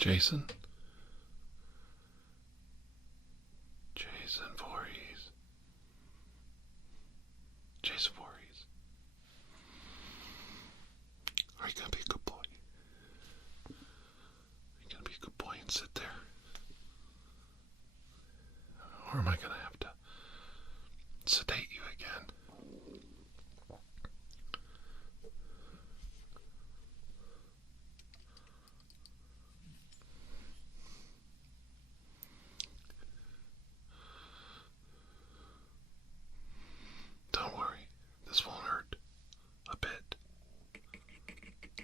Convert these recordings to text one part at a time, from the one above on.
Jason? Jason Vorhees. Jason Vorhees. Are you gonna be a good boy? Are you gonna be a good boy and sit there? Or am I gonna have to sedate you again? Don't worry, this won't hurt a bit.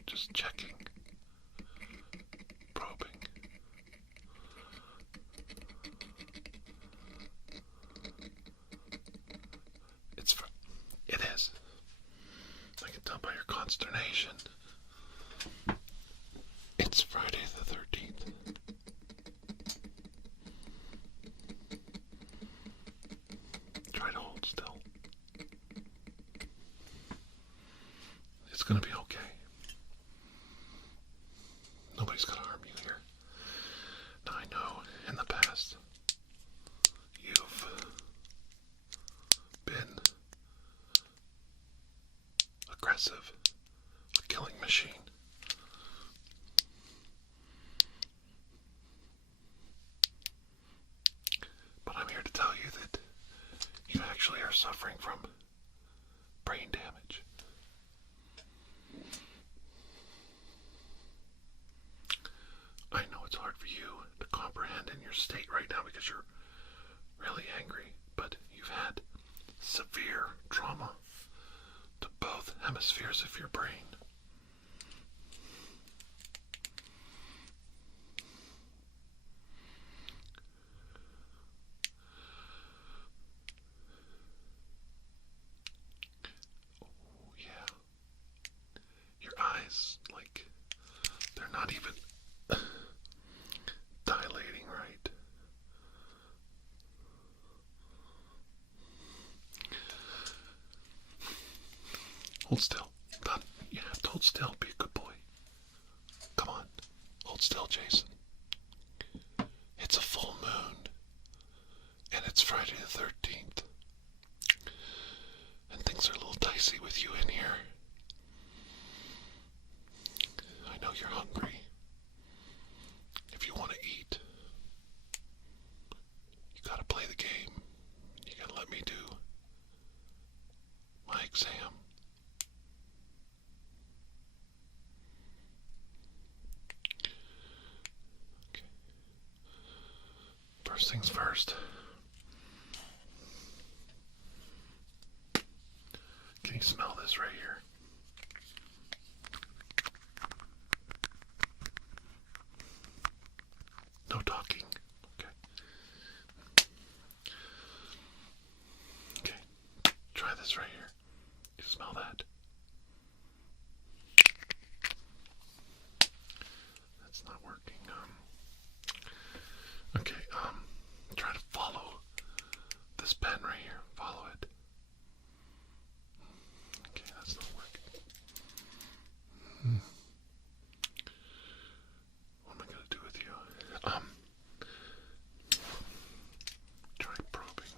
Just checking, probing. It is. I can tell by your consternation. It's Friday the 13th. Try to hold still. It's gonna be okay. Nobody's gonna harm you here. Now I know in the past you've been aggressive, a killing machine. But I'm here to tell you that you actually are suffering from brain damage. I know it's hard for you to comprehend in your state right now because you're really angry, but you've had severe trauma to both hemispheres of your brain. Oh, yeah. Your eyes, like, they're not even dilating right. Hold still. Done. You have to hold still. Be a good boy. Come on. Hold still, Jason. It's a full moon. And it's Friday the 13th. And things are a little dicey with you in here. I know you're hungry. If you want to eat, you gotta play the game. You gotta let me do my exam. Okay. First things first. Can you smell this right here? No talking. Okay. Okay. Try this right here. You smell that? That's not working. Okay. Try to follow this pen right here. Follow it. Okay, that's not working. What am I gonna do with you? Try probing.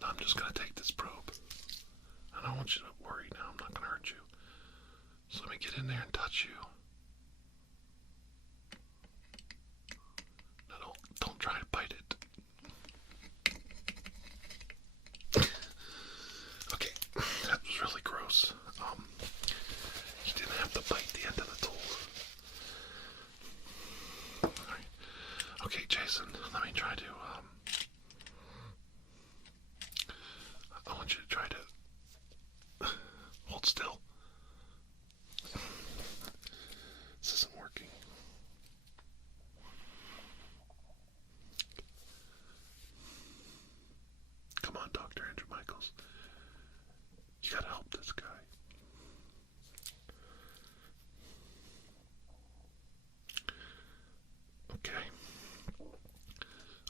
Now I'm just gonna take this probe. I don't want you to worry now. I'm not gonna hurt you. So let me get in there and touch you. Now don't try to bite it. Okay, that was really gross. You didn't have to bite the end of the tool. Alright. Okay, Jason, let me try to, I want you to try to hold still. This isn't working. Come on, Dr. Andrew Michaels. You gotta help this guy. Okay.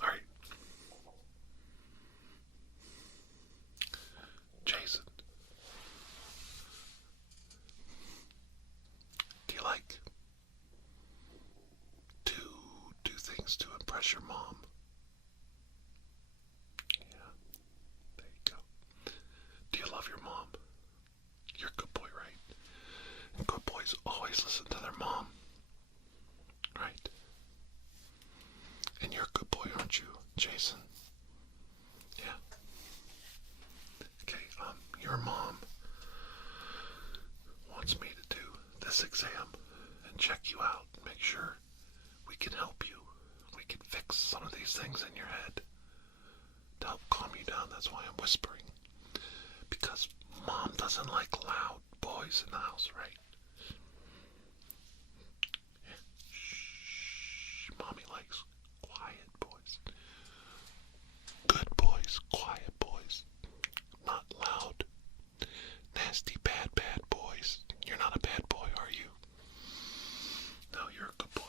Alright. Jason. Do you like to How's your mom? Yeah, there you go. Do you love your mom? You're a good boy, right? And good boys always listen to their mom. Right? And you're a good boy, aren't you, Jason? Yeah. Okay, your mom wants me to do this exam and check you out, make sure we can help you. We can fix some of these things in your head to help calm you down. That's why I'm whispering. Because mom doesn't like loud boys in the house, right? Yeah. Shh. Mommy likes quiet boys. Good boys, quiet boys. Not loud, nasty, bad boys. You're not a bad boy, are you? No, you're a good boy.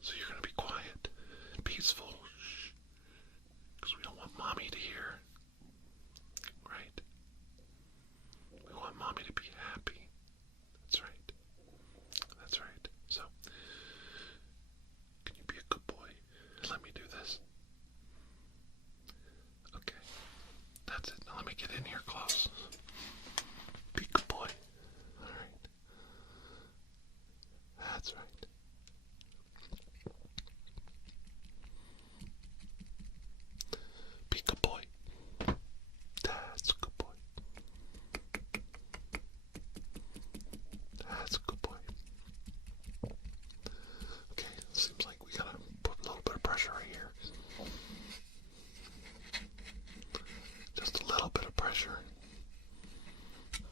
So you're going to be quiet and peaceful. Because we don't want mommy to hear. Right? We want mommy to be happy. That's right. That's right. So, can you be a good boy and let me do this? Okay. That's it. Now let me get in here close. Be a good boy. Alright. That's right. Be a good boy. That's a good boy. That's a good boy. Okay, seems like we gotta put a little bit of pressure right here. Just a little bit of pressure.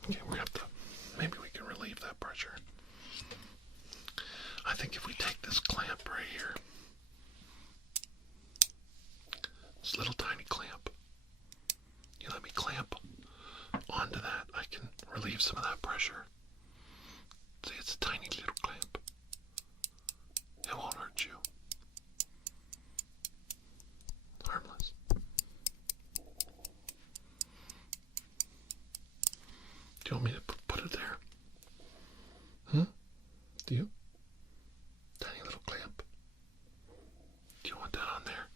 Okay, we have to, maybe we can relieve that pressure. I think if we take this clamp right here, this little tiny clamp, you let me clamp onto that, I can relieve some of that pressure. See, it's a tiny little clamp. It won't hurt you. Harmless. Do you want me to put it there? Do you? Tiny little clamp. Do you want that on there?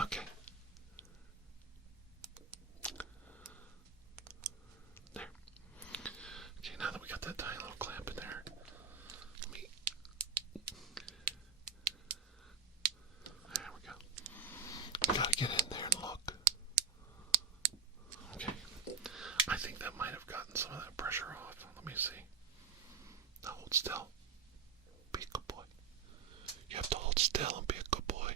Okay. There. Okay, now that we got that tiny little clamp in there, let me... There we go. We gotta get in there and look. Okay. I think that might have gotten some of that pressure off. Let me see. Now hold still. Be a good boy. You have to hold still and be a good boy.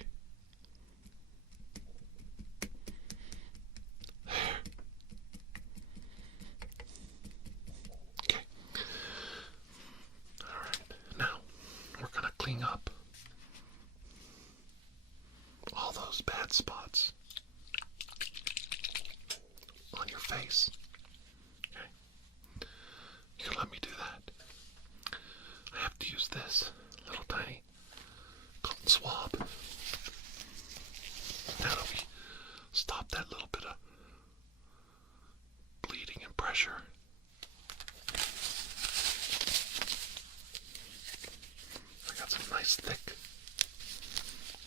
There. Okay. Alright. Now, we're going to clean up all those bad spots on your face. Okay. You can let me do that. I have to use this little tiny cotton swab. Now that we stop that little bit of bleeding and pressure, I got some nice thick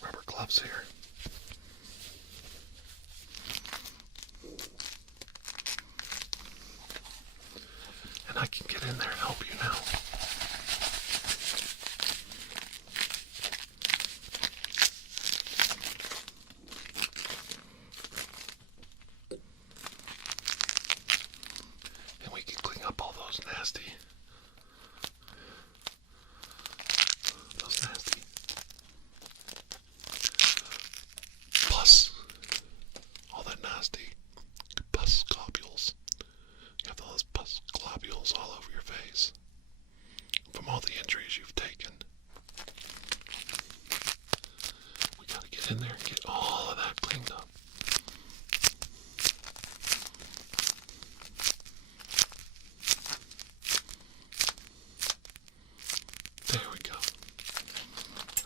rubber gloves here. And I can get in there and help you now. And we can clean up all those nasty pus, all that nasty pus globules. You have all those pus globules all over your face from all the injuries you've taken. We gotta get in there and get all of that cleaned up. There we go.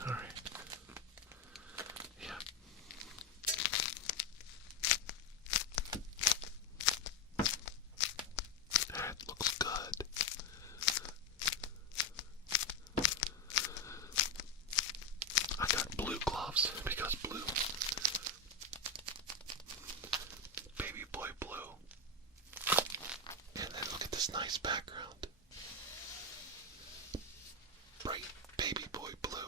All right. Yeah. That looks good. gloves because blue. Baby boy blue. And then look at this nice background. Bright baby boy blue.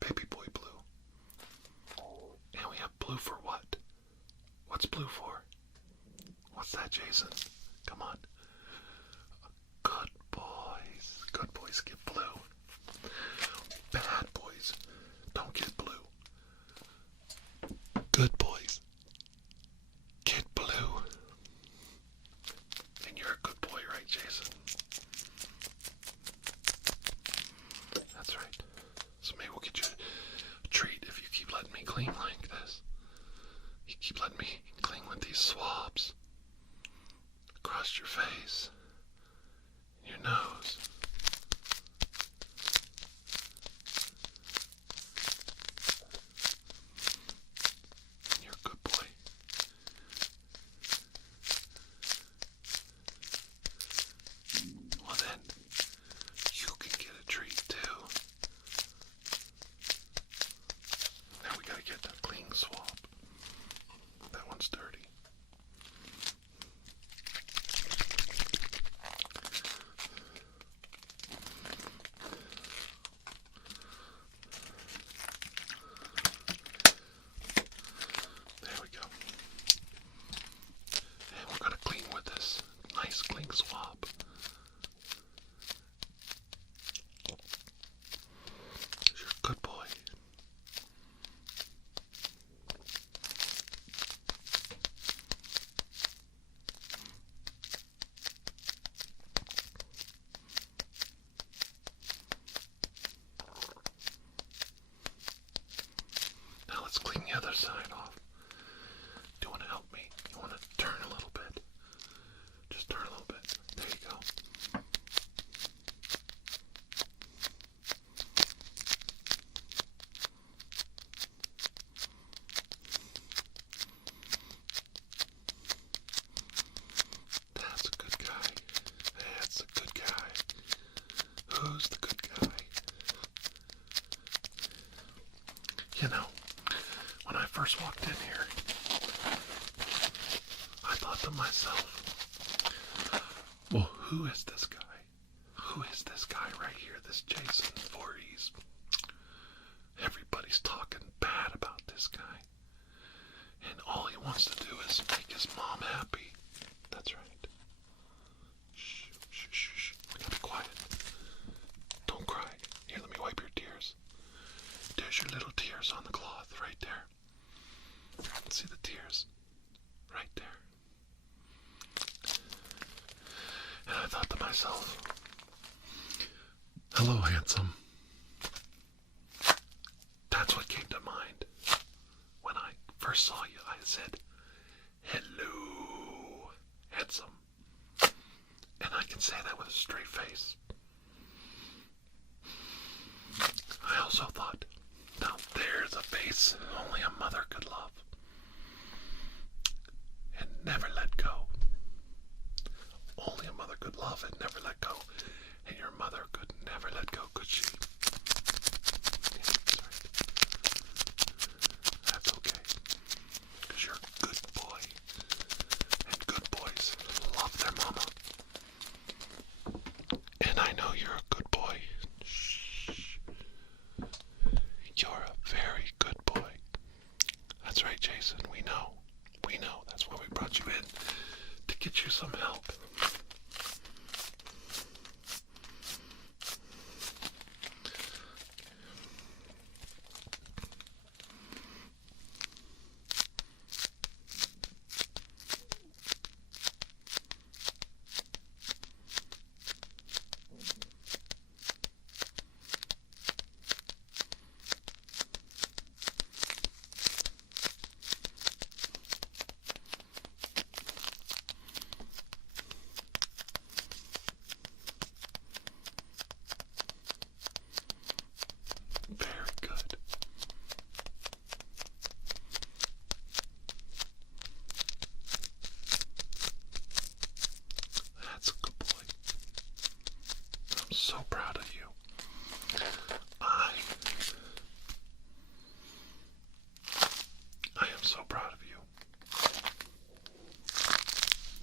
Baby boy blue. And we have blue for what? What's blue for? What's that, Jason? Come on. Good boys. Good boys get blue. Bad boys don't get blue. Good boys get blue. And you're a good boy, right, Jason? That's right. So maybe we'll get you a treat if you keep letting me clean like this. You keep letting me clean with these swabs across your face, your nose. You're a good boy. Well then, you can get a treat too. Now we gotta get that clean swab. That one's dirty. There we go. And we're gonna clean with this nice clean swab. You're a good boy. Now let's clean the other side off. Do you want to help me? You want to turn a little bit? Just turn a little bit. There you go. That's a good guy. That's a good guy. Who's the good guy? You know, when I first walked in here, I thought to myself, well, who is this guy? Who is this guy right here, this Jason Vorhees? Everybody's talking bad about this guy. And all he wants to do is make his mom happy. That's right. Shh, shh, shh, shh. We gotta be quiet. Don't cry. Here, let me wipe your tears. There's your little tears on the cloth right there. See the tears? Right there. And I thought to myself, hello, handsome. That's what came to mind. When I first saw you, I said, hello, handsome. And I can say that with a straight face. I also thought, now there's a face only a mother could love. And never let go. Only a mother could love and never let go. And your mother could never let go, could she? Yeah, that's right. That's okay. Because you're a good boy. And good boys love their mama. And I know you're a good boy. Shh. You're a very good boy. That's right, Jason. We know. We know. That's why we brought you in. To get you some help. so proud of you. I am so proud of you.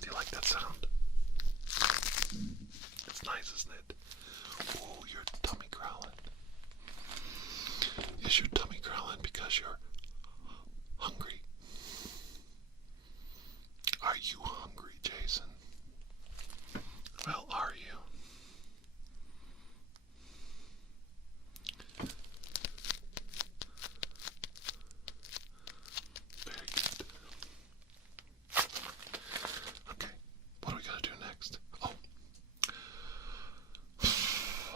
Do you like that sound? It's nice, isn't it? Ooh, your tummy growling. Is your tummy growling because you're hungry? Are you hungry, Jason? Well, are you? Very good. Okay, what are we going to do next? Oh,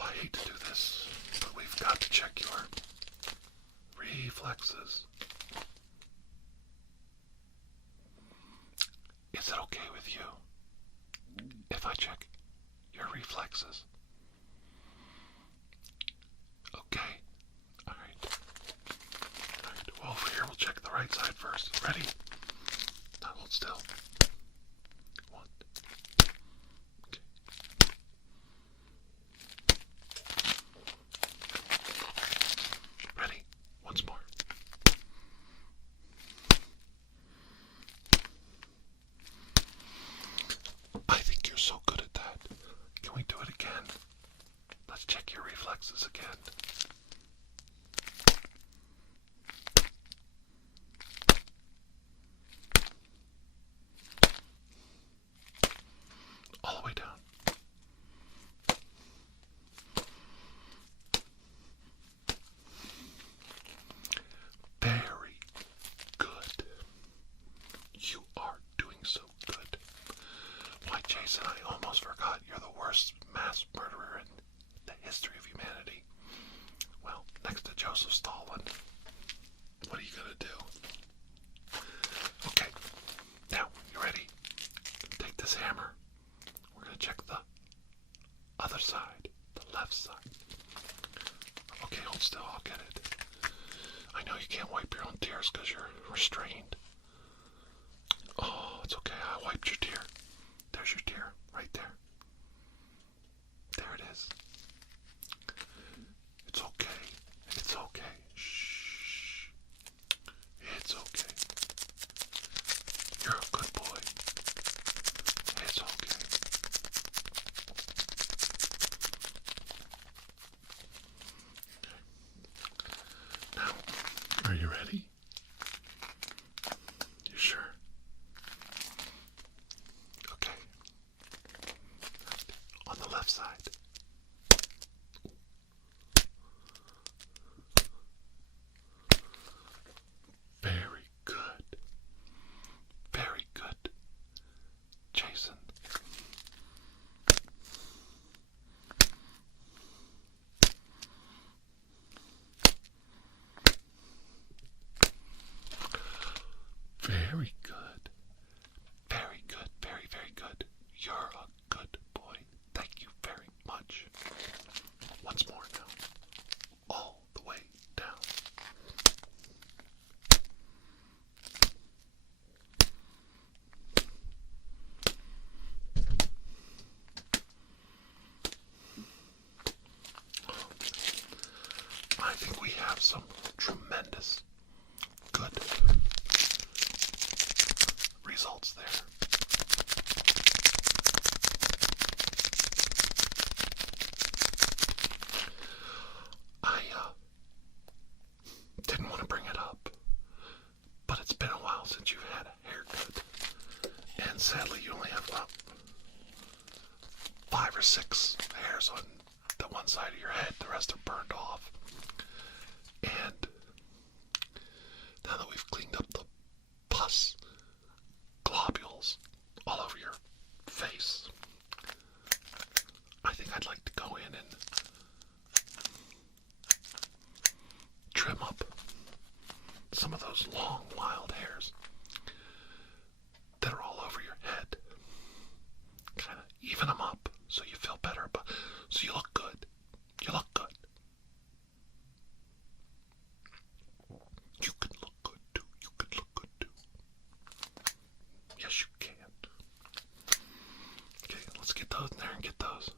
I hate to do this, but we've got to check your reflexes. Is it okay with you if I check your reflexes? Okay. Alright. Well, over here we'll check the right side first. Ready? Now hold still. 1. Okay. Ready? Once more. I think you're so good at that. Can we do it again? Let's check your reflexes again. All the way down. Very good. You are doing so good. Why, Jason, I almost forgot you're the worst mass murderer in the history of humanity. Well, next to Joseph Stalin. What are you going to do? Okay, now, you ready? Take this hammer. We're going to check the other side, the left side. Okay, hold still, I'll get it. I know you can't wipe your own tears because you're restrained. Oh, it's okay, I wiped your tear. There's your tear, right there. There it is. It's okay. It's okay. Shh. It's okay. You're a good boy. It's okay. Now, are you ready? You sure? Okay. On the left side. Very good. Very good. Jason. Very good. Very good. Very, very good. You're a good boy. Thank you very much. Once more now. All the way down. I think we have some tremendous good results there. I didn't want to bring it up, but it's been a while since you've had a haircut, and sadly you only have about 5 or 6 hairs on the one side of your head. The rest are burned off. And now that we've cleaned up the pus globules all over your face, I think I'd like to go in and trim up some of those long, wild hairs that are all over your head. Kind of even them up so you feel better, but so you look good. You look good. You can look good too. You can look good too. Yes, you can. Okay, let's get those in there and get those.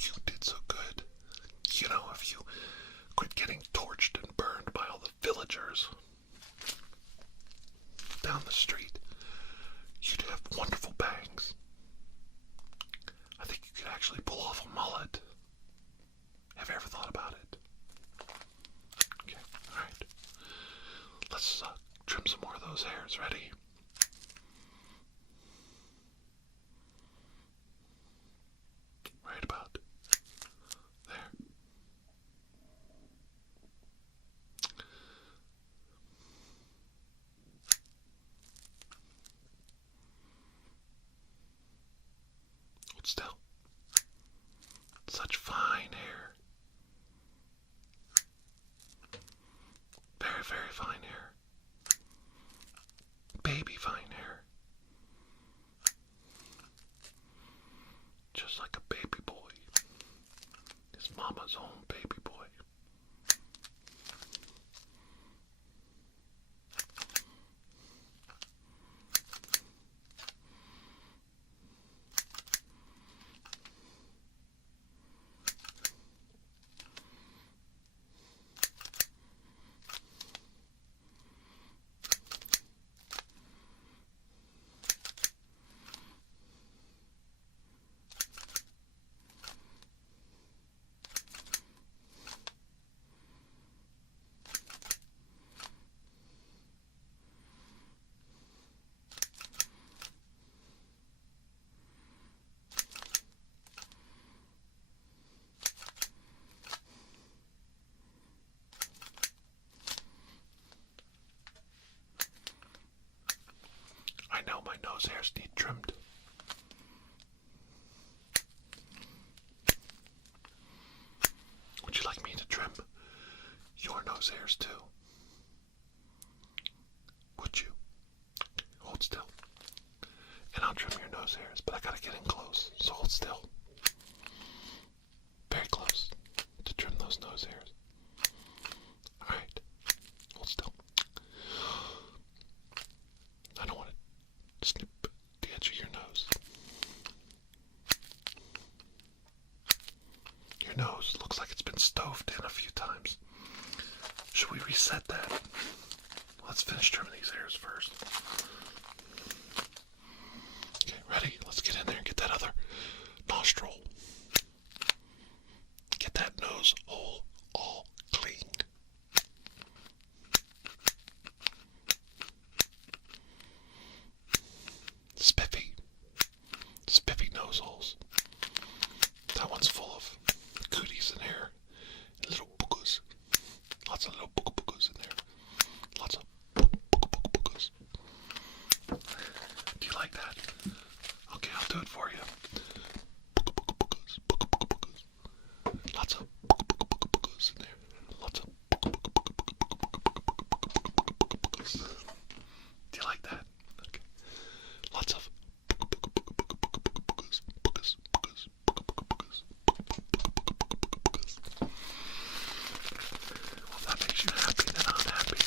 You did so good. You know, if you quit getting torched and burned by all the villagers down the street, you'd have wonderful bangs. I think you could actually pull off a mullet. Have you ever thought about it? Okay, alright. Let's trim some more of those hairs. Ready? Right about there. Hold still. Such fine hair. Very, very fine hair. Baby fine hair. Just like a baby boy. His mama's own baby boy. I know my nose hairs need trimmed. Would you like me to trim your nose hairs too? Would you? Hold still. And I'll trim your nose hairs, but I gotta get in close, so hold still. Very close to trim those nose hairs. Alright, hold still. I don't want to snip the edge of your nose. Your nose looks like it's been stoved in a few times. Should we reset that? Let's finish trimming these hairs first. Okay, ready? Let's get in there and get that other nostril. Get that nose hole all clean. Spiffy nose holes. That one's full of cooties in here. Little boogers. Lots of little boogers in there. Lots of boogers. Do you like that? Okay, I'll do it for you. Boogers. Lots of boogers in there. Lots of boogers. Do you like that? Okay. Lots of boogers. Well, if that makes you happy, then I'm happy.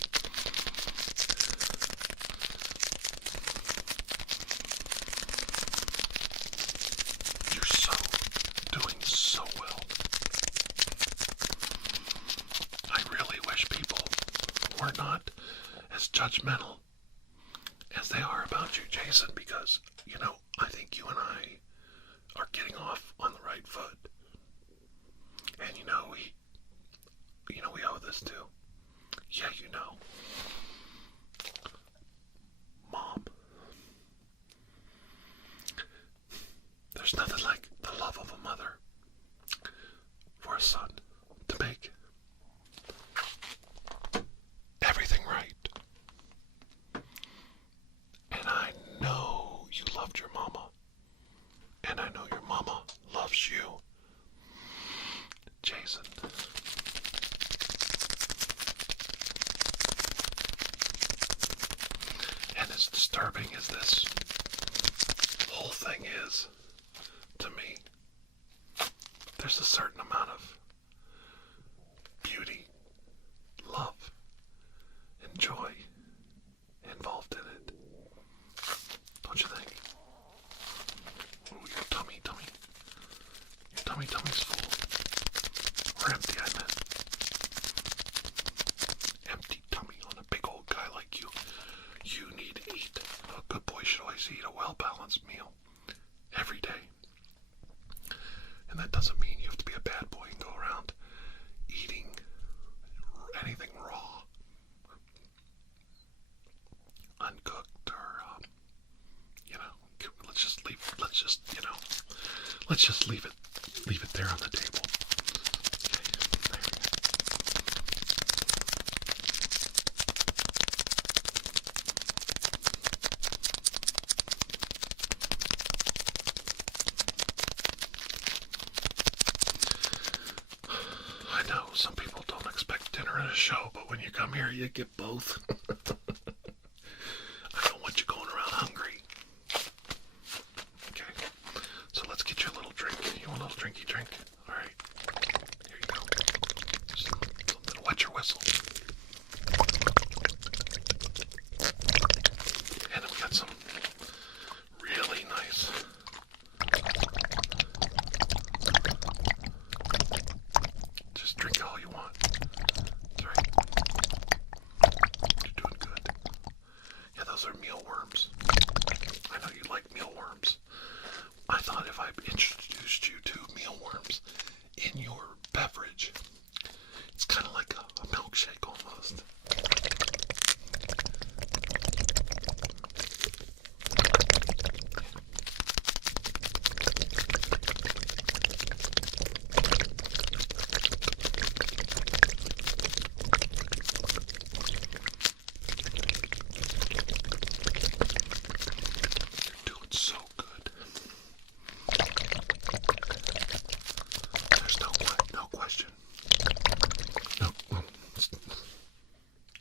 You're doing so well. I really wish people were not as judgmental as they are about you, Jason, because, you know, I think you and I are getting off on the right foot. And we owe this to, Mom. There's nothing like the love of a mother for a son to make everything right. And I know you loved your mama. And I know your mama loves you. Jason. And as disturbing as this whole thing is to me, there's a certain amount of beauty, love, and joy involved in it. Don't you think? Ooh, your tummy tummy's full. Or empty, I meant. Empty tummy on a big old guy like you. You need to eat. A good boy should always eat a well-balanced meal. Every day. And that doesn't mean you have to be a bad boy and go around eating anything raw, uncooked, or let's just leave it there on the table. Okay, I know some people don't expect dinner at a show, but when you come here, you get both. I don't want you going around hungry. Okay, so let's get you a little drink. You want a little drinky drink? All right, here you go. Just something to wet your whistle. And we got some really nice just drink all you want. That's right. You're doing good. Yeah, those are mealworms. I know you like mealworms. I thought if I introduced you to mealworms in your beverage, it's kind of like a milkshake almost. You're doing so good. There's no question. No,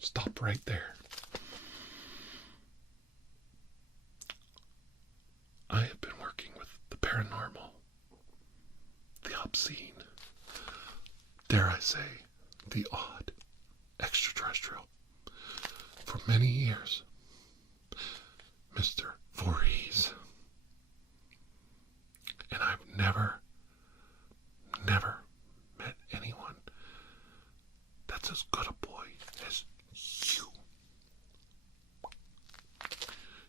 stop right there. I have been working with the paranormal, the obscene, dare I say, the odd, extraterrestrial, for many years. Mr. Vorhees. And I've never met anyone that's as good a boy as you.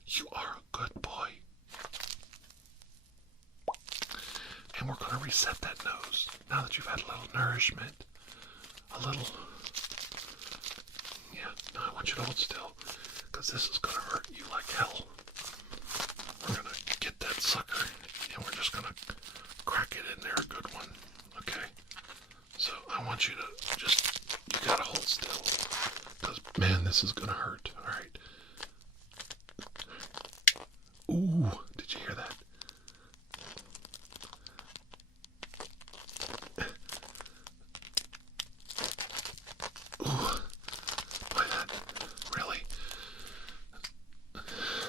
You are a good boy. And we're going to reset that nose now that you've had a little nourishment. A little. Yeah, now I want you to hold still, because this is going to hurt you like hell. We're going to get that sucker, and we're just going to crack it in there a good one. Okay? So I want you to just, you got to hold still, because, man, this is going to hurt. All right. Ooh, did you hear that? Ooh, boy,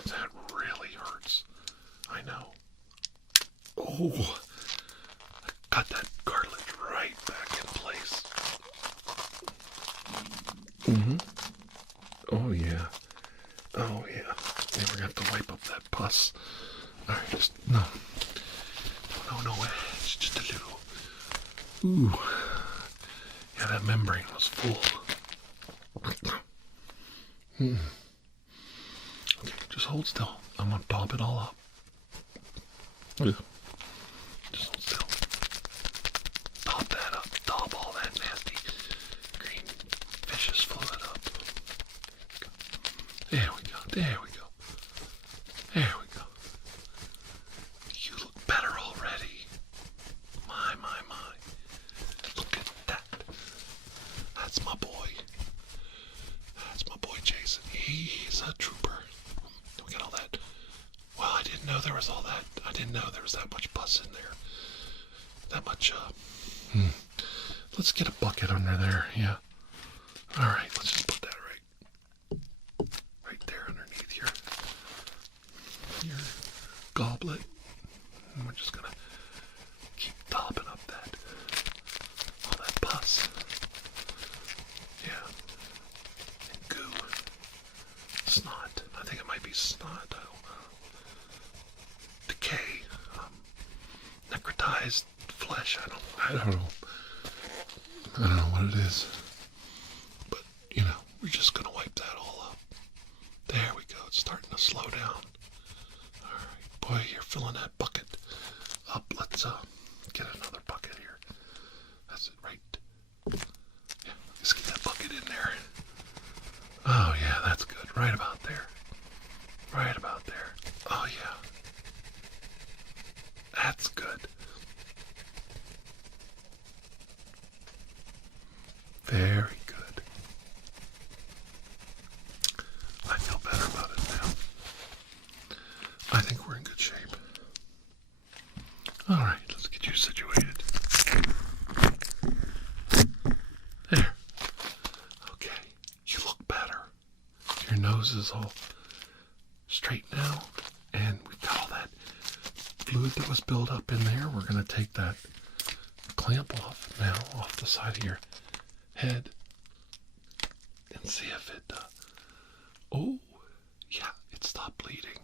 that really hurts. I know. Oh, I got that cartilage right back in place. Oh yeah. Oh yeah. And we're gonna have to wipe up that pus. All right, just no, it's just a little. Ooh, yeah, that membrane was full. Okay, just hold still. I'm gonna dob it all up. Just hold still. Dob that up. Dob all that nasty green vicious fluid up. There we go. There we go. There we go. You look better already. My. Look at that. That's my boy. That's my boy Jason. He's a trooper. We got all that. Well, I didn't know there was all that. I didn't know there was that much pus in there. That much, Let's get a bucket under there, yeah. Alright, let's just put that right there underneath your goblet. And we're just gonna keep topping up all that pus. Yeah. And goo. Snot. I think it might be snot. I don't know. Decay. Necrotized flesh. I don't know. I don't know what it is. But, we're just going to wipe that all up. There we go. It's starting to slow down. Alright. Boy, you're filling that bucket up. Let's get another bucket here. That's it, right? Yeah, let's get that bucket in there. Oh, yeah, that's good. Right about there. Right about there. Oh, yeah. That's good. Very good. I feel better about it now. I think we're in good shape. All right, let's get you situated. There. Okay, you look better. Your nose is all straight now, and we've got all that fluid that was built up in there. We're going to take that clamp off now, off the side of your head, and see if it, oh, yeah, it stopped bleeding.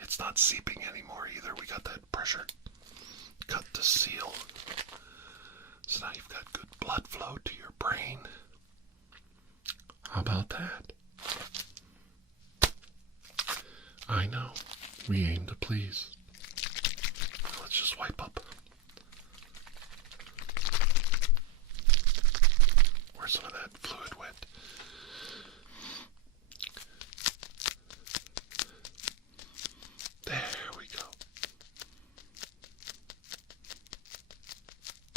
It's not seeping anymore either. We got that pressure cut to seal. So now you've got good blood flow to your brain. How about that? I know. We aim to please. Let's just wipe up. Where's some of that fluid wet? There we go.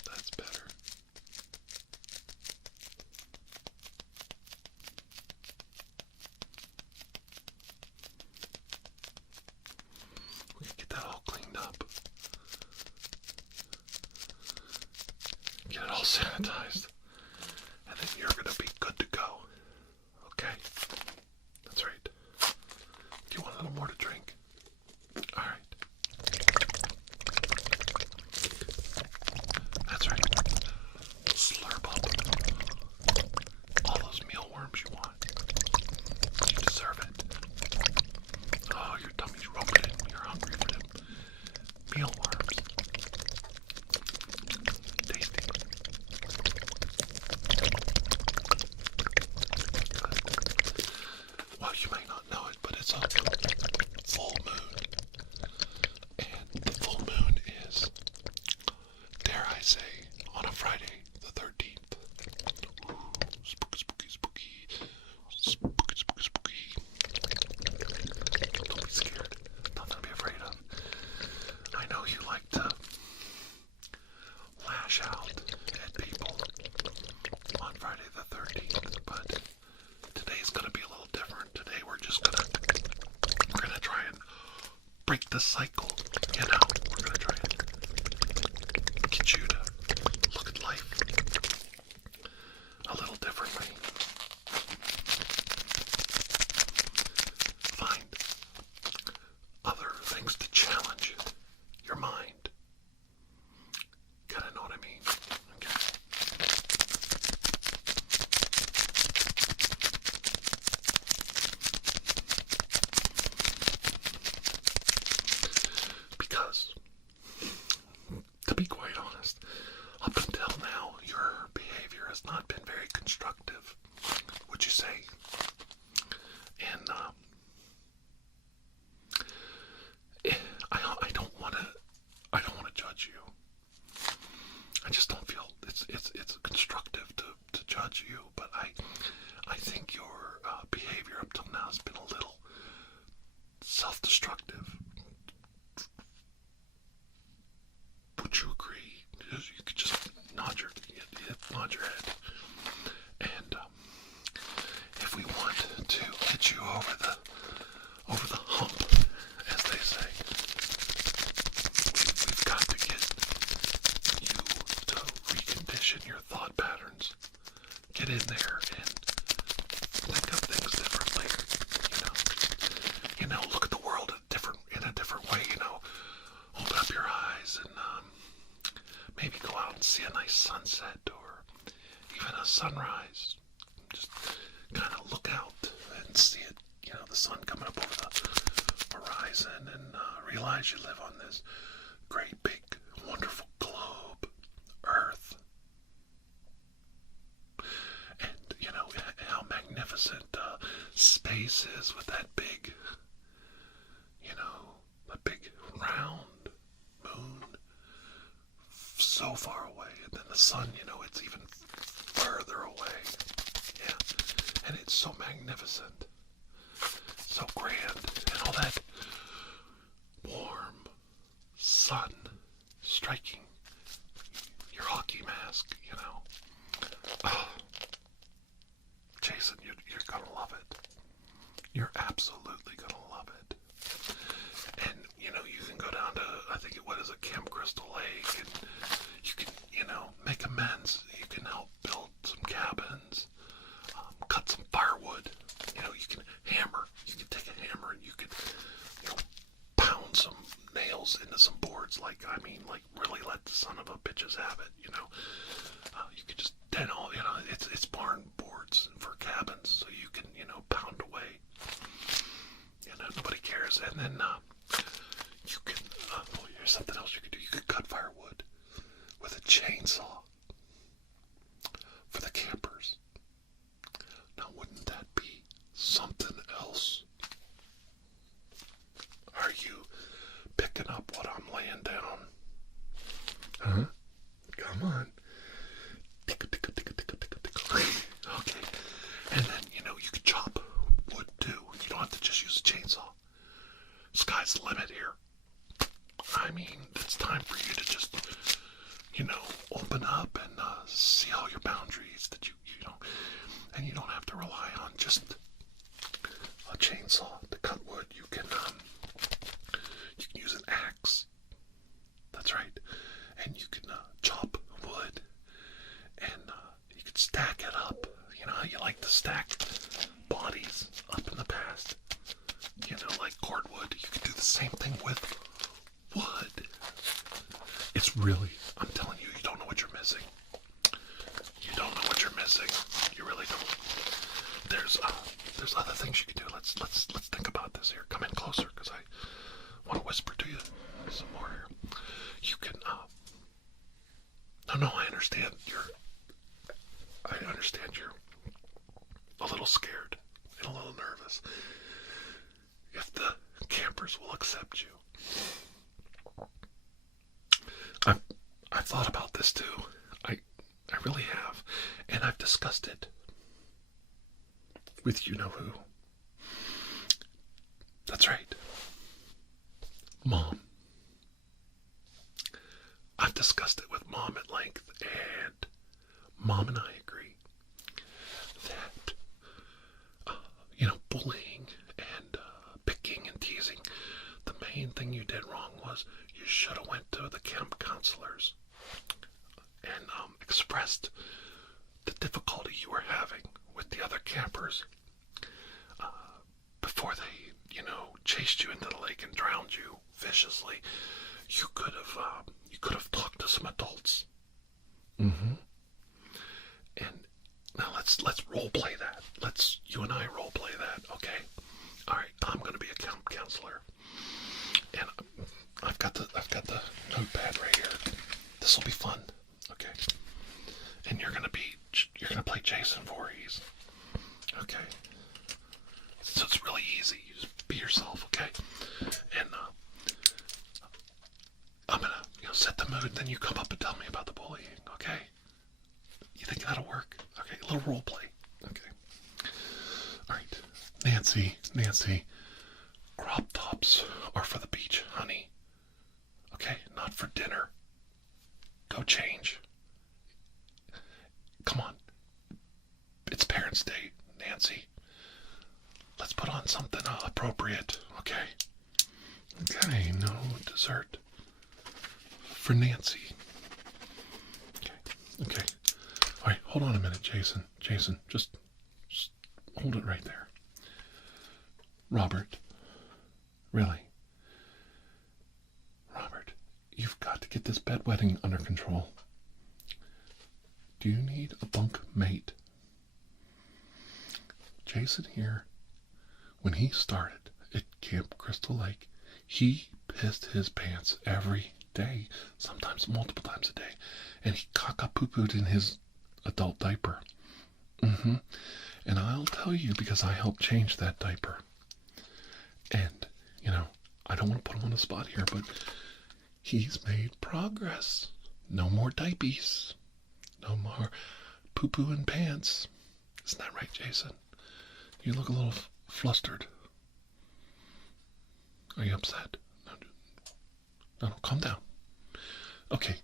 That's better. We can get that all cleaned up. Get it all sanitized. And then you're going to be good to go. Okay? That's right. Do you want a little more to drink? All right. That's right. Slurp up all those mealworms you want. You deserve it. Oh, your tummy's rumbling. You're hungry for them mealworms. Tasty. Well, you may not know it, but it's a full moon. And the full moon is, dare I say, on a Friday the 13th. Ooh, spooky, spooky, spooky. Spooky, spooky, spooky. Don't be scared. Nothing to be afraid of. I know you like to lash out at people on Friday the 13th, but today's going to be a little different. Today we're going to try and break the cycle, We're going to try and get you to look at life a little differently. Find other things to challenge your mind. Kinda know what I mean? Okay. Because, to be quite honest, up until now, your behavior has not been very constructive, would you say? And, I don't want to judge you. I just don't feel it's constructive to judge you, but I think your behavior up till now has been a little self-destructive. Would you agree? You could just nod your head. And if we want to get you over the hump, as they say, we've got to get you to recondition your thought patterns. Get in there and think of things differently. Look at the world in a different way. Open up your eyes and maybe go out and see a nice sunset or even a sunrise. Just kind of look out and see it. The sun coming up over the horizon, and realize you live on this great big wonderful globe space is with that big, a big round moon so far away, and then the sun, it's even further away. Yeah, and it's so magnificent, so grand, and all that warm sun striking your hockey mask, Oh, Jason, you're gonna love it. You're absolutely gonna love it. And, you can go down to, I think what is it, Camp Crystal Lake, and you can, make amends. You can help build some cabins, cut some firewood. You can hammer. You can take a hammer and you can, pound some nails into some boards. Like really let the son of a bitches have it. You could just it's barn boards for cabins, so you can pound away. Nobody cares. And then you can here's something else you could do. You could cut firewood with a chainsaw for the campers. Now, wouldn't that be something else? Are you picking up what I'm laying down? Huh? Come on. Okay. And then, you could chop wood too. You don't have to just use a chainsaw. Sky's the limit here. I mean, it's time for you to just, open up and see all your boundaries that you and you don't have to rely on just a chainsaw to cut wood. You can use an axe. That's right. And you can chop wood, and you can stack it up. You know how you like to stack bodies up in the past? Like cordwood. You can do the same thing with wood. It's really, I'm telling you, you don't know what you're missing. You don't know what you're missing. You really don't. There's other things you can do. Let's think about this here. Come in closer, because I want to whisper to you some more here. You can no, I understand you're a little scared and a little nervous. If the campers will accept you. I've thought about this too. I really have. And I've discussed it with you-know-who. That's right. Mom. I've discussed it with Mom at length, and Mom and I agree that, bullying and picking and teasing, the main thing you did wrong was you should have went to the camp counselors and expressed the difficulty you were having with the other campers before they, chased you into the lake and drowned you viciously. You could have talked to some adults. Mm-hmm. And now let's role play that. You and I role play that, okay? All right, I'm going to be a camp counselor, and I've got the notepad right here. This will be fun, okay? And you're gonna play Jason Vorhees, okay? So it's really easy. You just be yourself, okay? And I'm gonna set the mood. Then you come up and tell me about the bullying, okay? You think that'll work? Okay, a little role play, okay? All right, Nancy, crop tops are for the beach, honey. Okay, not for dinner. Go change. Come on. It's Parents' Day, Nancy. Let's put on something appropriate, okay? Okay, no dessert for Nancy. Okay. All right, hold on a minute, Jason. Just hold it right there. Robert. Really? Robert, you've got to get this bedwetting under control. Do you need a bunk mate? Jason here, when he started at Camp Crystal Lake, he pissed his pants every day, sometimes multiple times a day, and he caca-poo-pooed in his adult diaper. And I'll tell you, because I helped change that diaper. And, you know, I don't want to put him on the spot here, but he's made progress. No more diapers. No more poo-poo in pants. Isn't that right, Jason? You look a little flustered. Are you upset? No, calm down. Okay.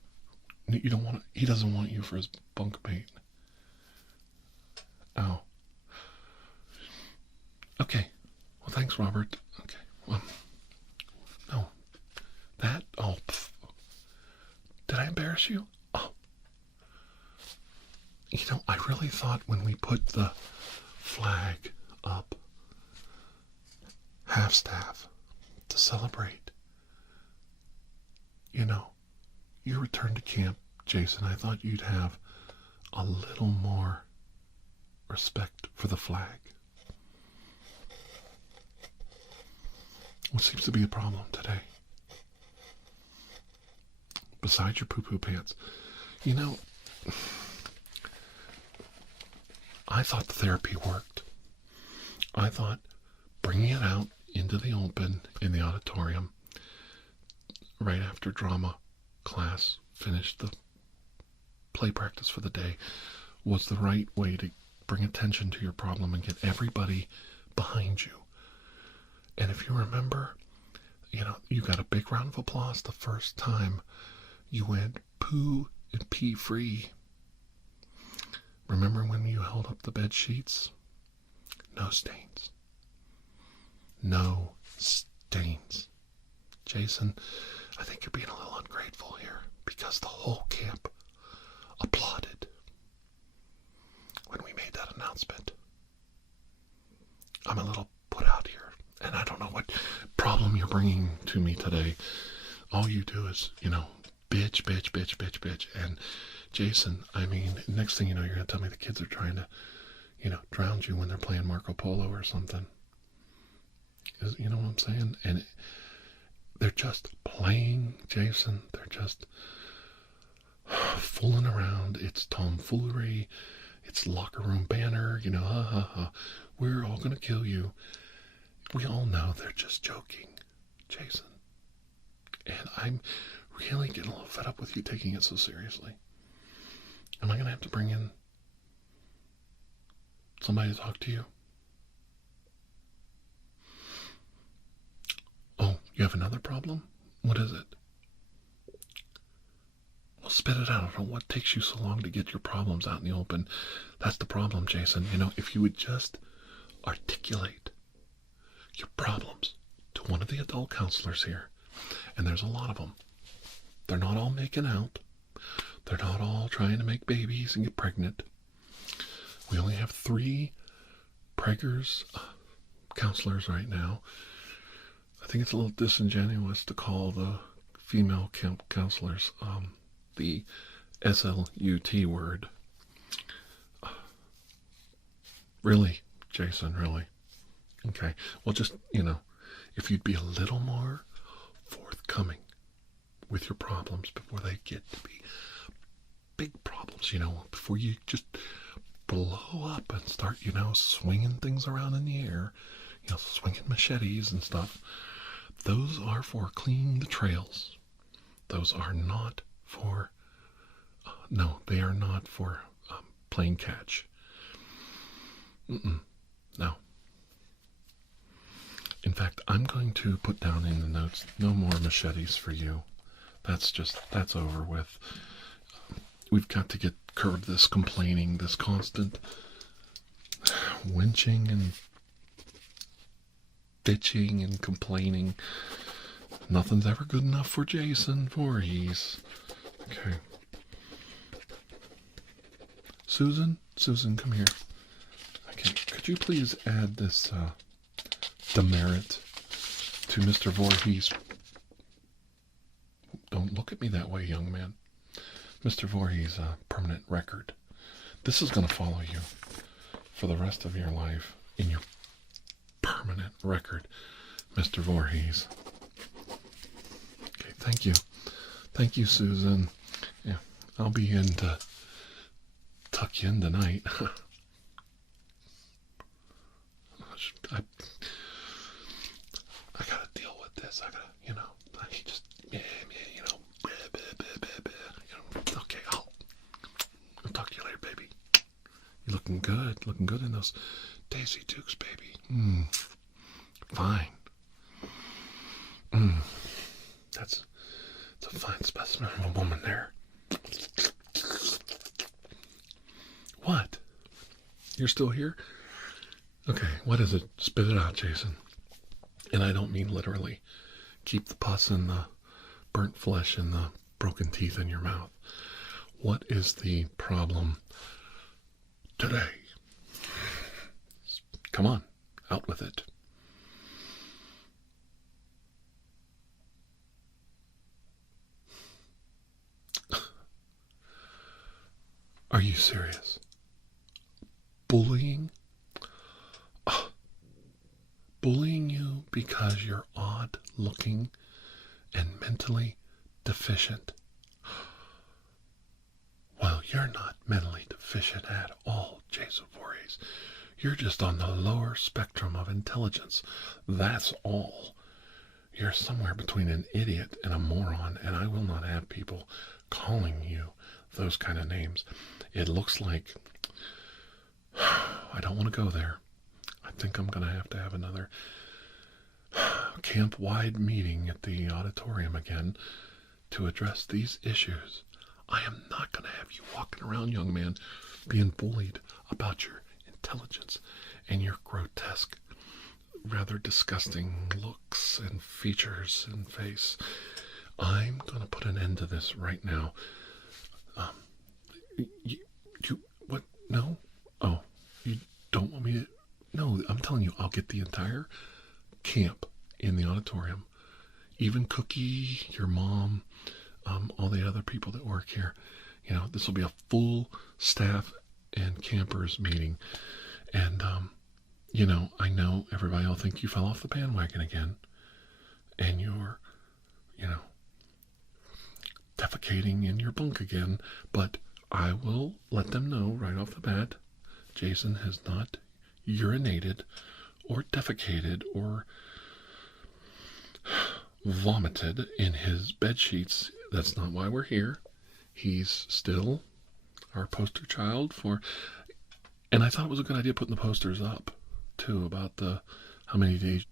You don't want he doesn't want you for his bunkmate. Oh. Okay. Well, thanks, Robert. Okay. Well, no. That? Oh. Pff. Did I embarrass you? Oh. You know, I really thought when we put the flag up, half-staff, to celebrate, you know, your return to camp, Jason, I thought you'd have a little more respect for the flag. What seems to be a problem today? Besides your poo-poo pants. You know, I thought the therapy worked. I thought bringing it out into the open in the auditorium right after drama class finished the play practice for the day was the right way to bring attention to your problem and get everybody behind you. And if you remember, you know, you got a big round of applause the first time you went poo and pee free. Remember when you held up the bed sheets? No stains. No stains. Jason, I think you're being a little ungrateful here because the whole camp applauded when we made that announcement. I'm a little put out here, and I don't know what problem you're bringing to me today. All you do is, you know, bitch. And Jason, I mean, next thing you know, you're going to tell me the kids are trying to, you know, drown you when they're playing Marco Polo or something. You know what I'm saying? And they're just playing, Jason. They're just fooling around. It's tomfoolery. It's locker room banner. You know, we're all going to kill you. We all know they're just joking, Jason. And I'm really getting a little fed up with you taking it so seriously. Am I going to have to bring in somebody to talk to you? Oh, you have another problem? What is it? Well, spit it out. I don't know what takes you so long to get your problems out in the open. That's the problem, Jason. You know, if you would just articulate your problems to one of the adult counselors here, and there's a lot of them. They're not all making out. They're not all trying to make babies and get pregnant. We only have 3 preggers counselors right now. I think it's a little disingenuous to call the female counselors the SLUT word. Really, Jason, really? Okay, well, just, you know, if you'd be a little more forthcoming with your problems before they get to be big problems, you know, before you just blow up and start, you know, swinging things around in the air, you know, swinging machetes and stuff. Those are for cleaning the trails. Those are not for, no, they are not for playing catch. No. In fact, I'm going to put down in the notes, no more machetes for you. That's over with. We've got to get curb this complaining, this constant winching and bitching and complaining. Nothing's ever good enough for Jason Vorhees. Okay. Susan, come here. Okay, could you please add this demerit to Mr. Vorhees? Don't look at me that way, young man. Mr. Vorhees' permanent record. This is going to follow you for the rest of your life in your permanent record, Mr. Vorhees. Okay, thank you. Thank you, Susan. Yeah, I'll be in to tuck you in tonight. I gotta deal with this. I gotta, I just, okay, I'll talk to you later, baby. You're looking good in those Daisy Dukes, baby. Fine. That's a fine specimen of a woman there. What? You're still here? Okay, what is it? Spit it out, Jason. And I don't mean literally. Keep the pus and the burnt flesh and the broken teeth in your mouth. What is the problem today? Come on, out with it. Are you serious? Bullying? Bullying you because you're odd looking and mentally deficient. Well, you're not mentally deficient at all, Jason Vorhees. You're just on the lower spectrum of intelligence. That's all. You're somewhere between an idiot and a moron, and I will not have people calling you those kind of names. It looks like I don't want to go there. I think I'm going to have another camp-wide meeting at the auditorium again to address these issues. I am not going to have you walking around, young man, being bullied about your intelligence and your grotesque, rather disgusting looks and features and face. I'm going to put an end to this right now. What? No? Oh, you don't want me to? No, I'm telling you, I'll get the entire camp in the auditorium. Even Cookie, your mom, all the other people that work here. This will be a full staff and campers meeting. And, I know everybody will think you fell off the bandwagon again. And you're, defecating in your bunk again. But I will let them know right off the bat, Jason has not urinated or defecated or vomited in his bed sheets. That's not why we're here. He's still our poster child for, and I thought it was a good idea putting the posters up too about how many days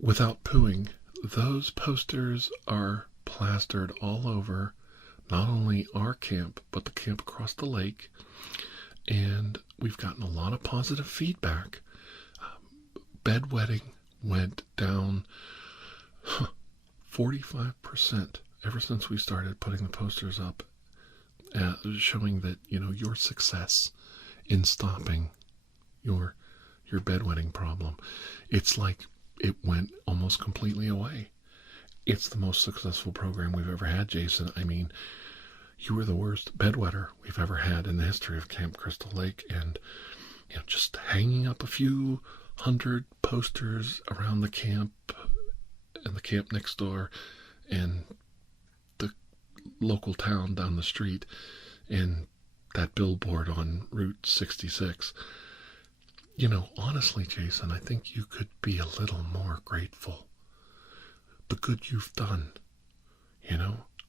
without pooing. Those posters are plastered all over not only our camp but the camp across the lake, and we've gotten a lot of positive feedback. Bedwetting went down 45% ever since we started putting the posters up, showing that your success in stopping your bedwetting problem. It's like it went almost completely away. It's the most successful program we've ever had, Jason. I mean, you were the worst bedwetter we've ever had in the history of Camp Crystal Lake, and just hanging up a few hundred posters around the camp and the camp next door and the local town down the street and that billboard on Route 66. Honestly, Jason, I think you could be a little more grateful. The good you've done.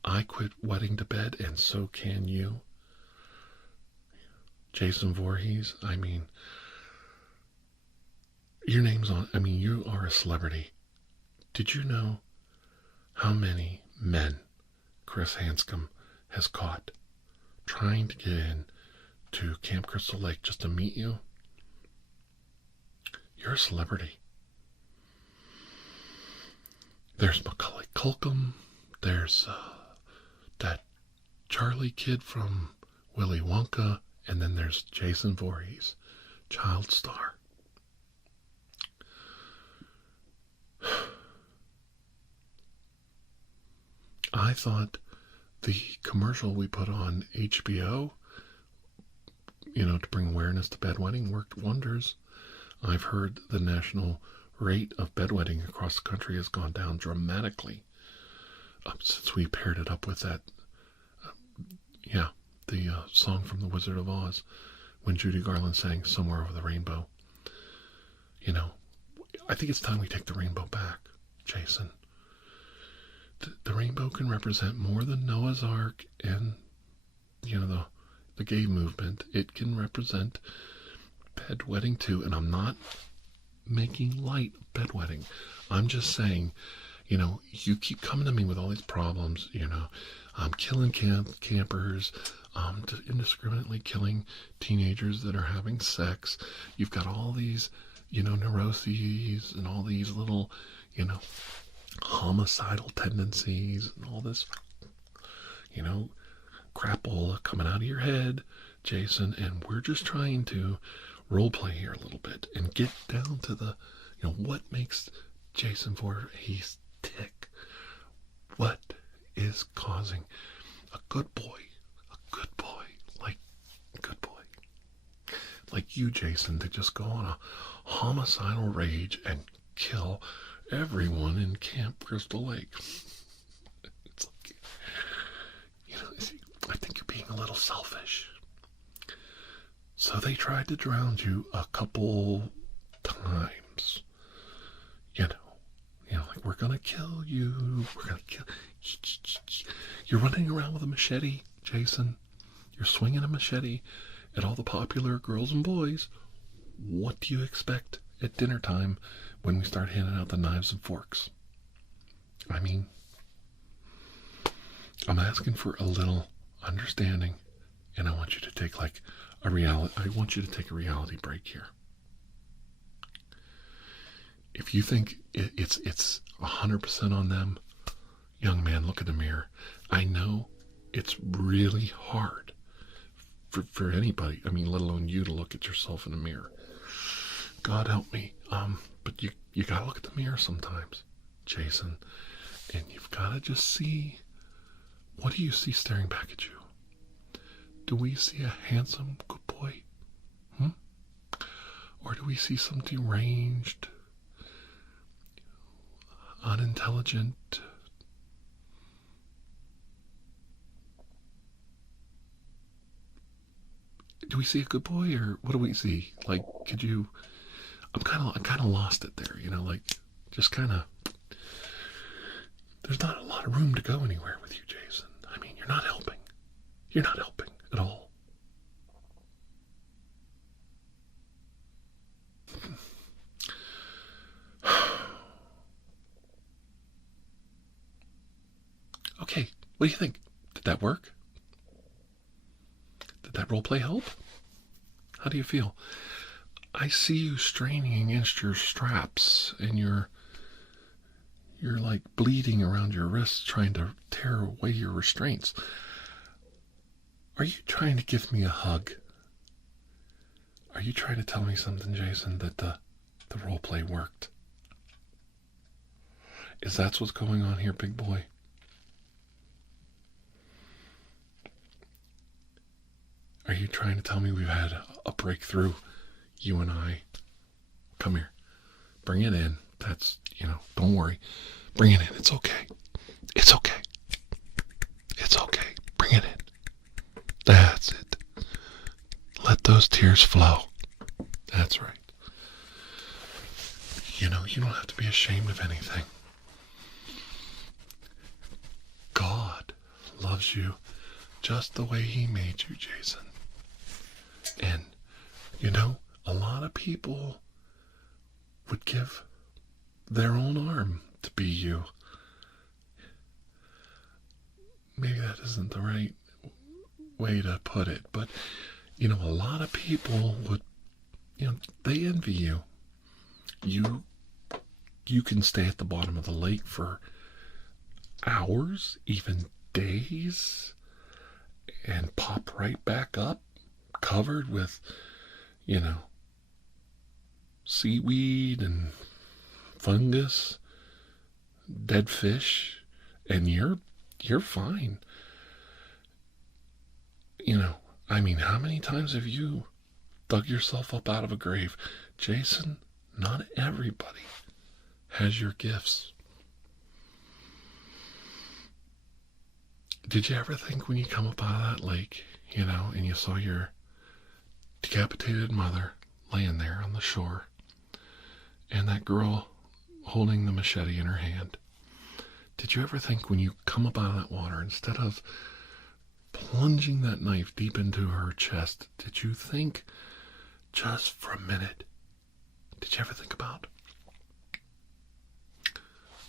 I quit wetting to bed, and so can you. Jason Vorhees, I mean, your name's on, you are a celebrity. Did you know how many men Chris Hanscom has caught trying to get in to Camp Crystal Lake just to meet you? You're a celebrity. There's Macaulay Culkin. There's that Charlie kid from Willy Wonka. And then there's Jason Vorhees, child star. I thought the commercial we put on HBO, to bring awareness to bedwetting, worked wonders. I've heard the national rate of bedwetting across the country has gone down dramatically since we paired it up with that, the song from The Wizard of Oz when Judy Garland sang Somewhere Over the Rainbow. I think it's time we take the rainbow back, Jason. The rainbow can represent more than Noah's Ark and, the gay movement. It can represent bedwetting too, and I'm not making light of bedwetting. I'm just saying, you keep coming to me with all these problems, killing campers, indiscriminately killing teenagers that are having sex. You've got all these, neuroses and all these little, homicidal tendencies and all this, crapola coming out of your head, Jason, and we're just trying to role play here a little bit and get down to the, what makes Jason Vorhees tick? What is causing a good boy, like you, Jason, to just go on a homicidal rage and kill everyone in Camp Crystal Lake? It's like, I think you're being a little selfish. So they tried to drown you a couple times. Like, we're gonna kill you. We're gonna kill. You're running around with a machete, Jason. You're swinging a machete at all the popular girls and boys. What do you expect at dinner time when we start handing out the knives and forks? I mean, I'm asking for a little understanding, and I want you to take I want you to take a reality break here. If you think it's 100% on them, young man, look in the mirror. I know it's really hard for anybody, let alone you, to look at yourself in the mirror. God help me. But you gotta look at the mirror sometimes, Jason, and you've gotta just see, what do you see staring back at you? Do we see a handsome good boy? Or do we see some deranged, unintelligent, do we see a good boy, or what do we see? Like, could you, I'm kind of lost it there, just kind of, there's not a lot of room to go anywhere with you, Jason. You're not helping. You're not helping at all. Okay, what do you think? Did that work? Did that role play help? How do you feel? I see you straining against your straps, and you're like bleeding around your wrists, trying to tear away your restraints. Are you trying to give me a hug? Are you trying to tell me something, Jason, that the role play worked? Is that what's going on here, big boy? Are you trying to tell me we've had a breakthrough, you and I? Come here. Bring it in. That's, don't worry. Bring it in. It's okay. It's okay. It's okay. Bring it in. That's it. Let those tears flow. That's right. You don't have to be ashamed of anything. God loves you just the way he made you, Jason. And, a lot of people would give their own arm to be you. Maybe that isn't the right way to put it, but, a lot of people would, they envy you. You can stay at the bottom of the lake for hours, even days, and pop right back up, covered with, seaweed and fungus, dead fish, and you're fine. How many times have you dug yourself up out of a grave? Jason, not everybody has your gifts. Did you ever think, when you come up out of that lake, and you saw your decapitated mother laying there on the shore, and that girl holding the machete in her hand. Did you ever think when you come up out of that water, instead of plunging that knife deep into her chest, did you think just for a minute, did you ever think about,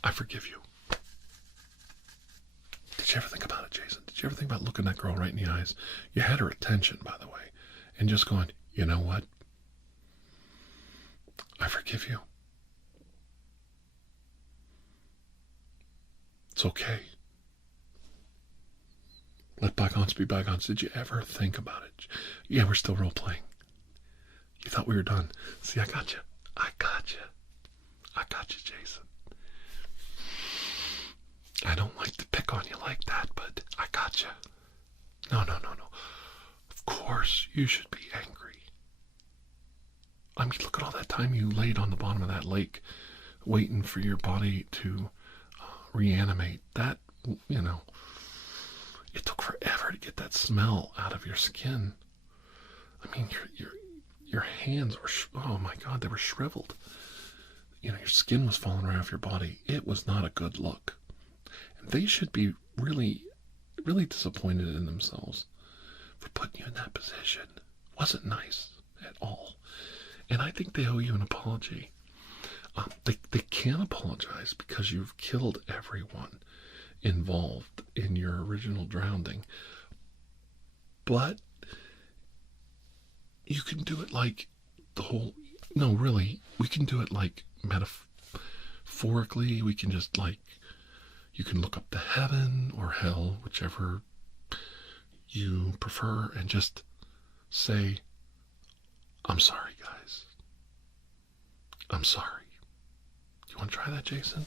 I forgive you? Did you ever think about it, Jason? Did you ever think about looking that girl right in the eyes? You had her attention, by the way, and just going, you know what? I forgive you. It's okay. Let bygones be bygones. Did you ever think about it? Yeah, we're still role-playing. You thought we were done. See, I got you. I got you. I got you, Jason. I don't like to pick on you like that, but I got you. No. Of course, you should be angry. I mean, look at all that time you laid on the bottom of that lake waiting for your body to reanimate. That, it took forever to get that smell out of your skin. I mean, your hands were, oh my God, they were shriveled. Your skin was falling right off your body. It was not a good look. And they should be really, really disappointed in themselves for putting you in that position. Wasn't nice at all. And I think they owe you an apology. They can't apologize because you've killed everyone involved in your original drowning. But you can do it like we can do it like metaphorically. We can just you can look up to heaven or hell, whichever you prefer, and just say, I'm sorry, guys. I'm sorry. You want to try that, Jason?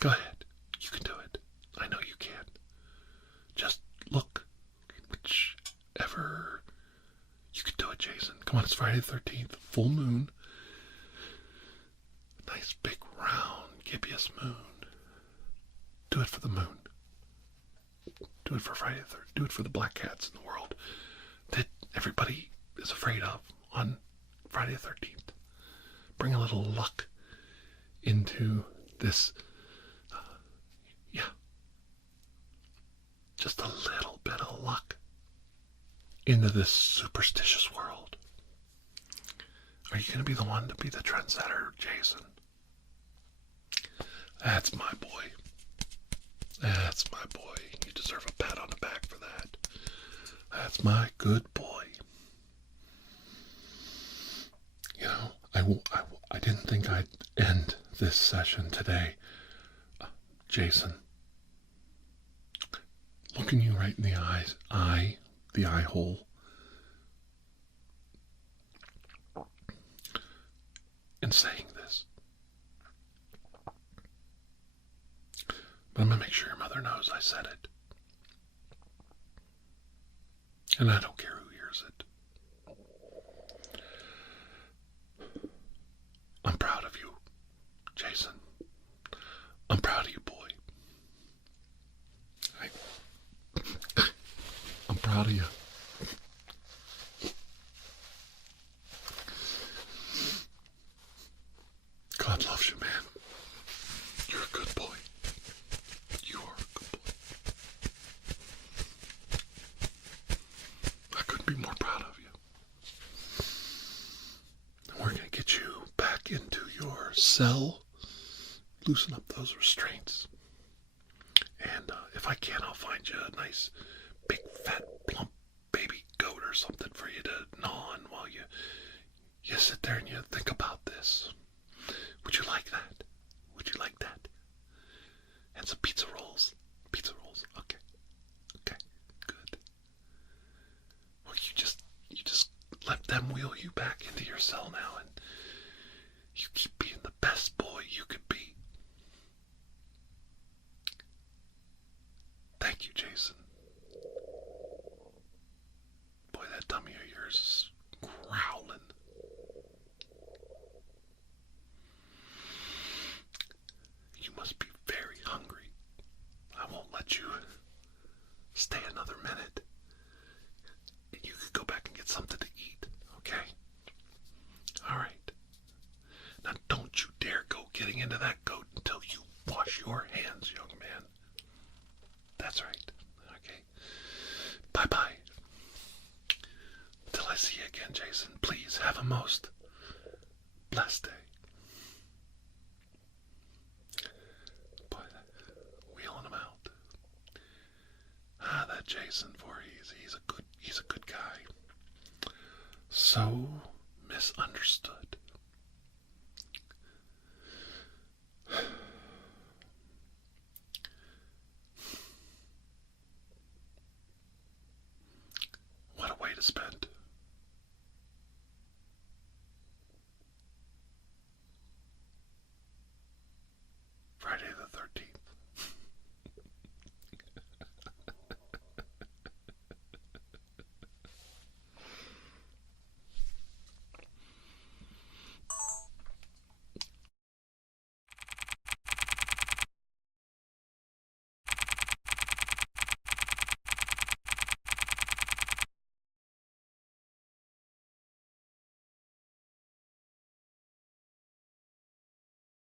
Go ahead. You can do it. I know you can. Just look. Whichever. You can do it, Jason. Come on, it's Friday the 13th. Full moon. Nice big round gibbous moon. Do it for the moon. Do it for Friday the 13th. Do it for the black cats in the world that everybody is afraid of on Friday the 13th. Bring a little luck into this, just a little bit of luck into this superstitious world. Are you going to be the one to be the trendsetter, Jason? That's my boy. That's my boy. You deserve a pat on the back for that. That's my good boy. I didn't think I'd end this session today. Jason, looking you right in the eyes, the eye hole, and saying this. But I'm going to make sure your mother knows I said it. And I don't care who hears it. I'm proud of you, Jason. I'm proud of you, boy. I'm proud of you. God loves you, man. You're a good boy. You are a good boy. I couldn't be more proud of you. And we're going to get you back into your cell, loosen up those restraints, and if I can, I'll find you a nice big fat plump baby goat or something for you to gnaw on while you sit there and you think about this. Would you like that? Would you like that? And some pizza rolls. Pizza rolls. Okay, good. Well, you just let them wheel you back into your cell now, and you keep being the best boy you could be. Thank you, Jason. Boy, that tummy of yours is growling. You must be very hungry. I won't let you stay another minute. You could go back and get something to eat, okay? All right. That's right. Okay. Bye-bye. Till I see you again, Jason, please have a most blessed day. Boy, wheeling him out. That Jason Vorhees, he's a good guy. So misunderstood. What a way to spend